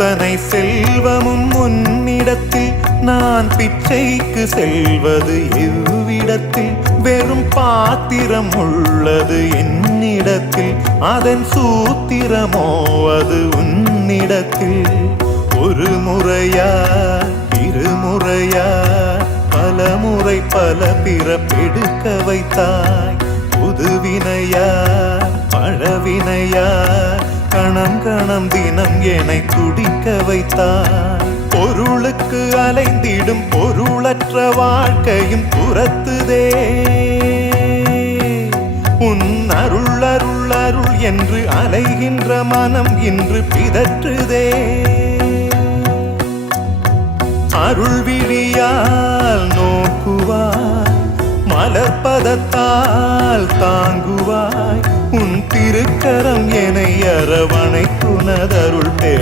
அத்தனை செல்வமும் முன்னிடத்தில் நான் பிச்சைக்கு செல்வது எவ்விடத்தில்? வெறும் பாத்திரம் உள்ளது என்னிடத்தில், அதன் சூத்திரமோ அது உன்னிடத்தில். ஒரு முறையா இருமுறையா பல முறை பல பிறப்பெடுக்க வைத்தாய். புதுவினையா பழவினையா கணம் கணம் தினம் என்னை துடிக்க வைத்தாய். பொருளுக்கு அலைந்திடும் பொருளற்ற வாழ்க்கையும் துரத்துதே. உன் அருள் அருள் அருள் என்று அலைகின்ற மனம் இன்று பிதற்றுதே. அருள் விழியால் நோக்குவாய், மலர்பதத்தால் தாங்குவாய். உன் திருக்கரம் என்னை அரவணைக்குனதருள் பேர்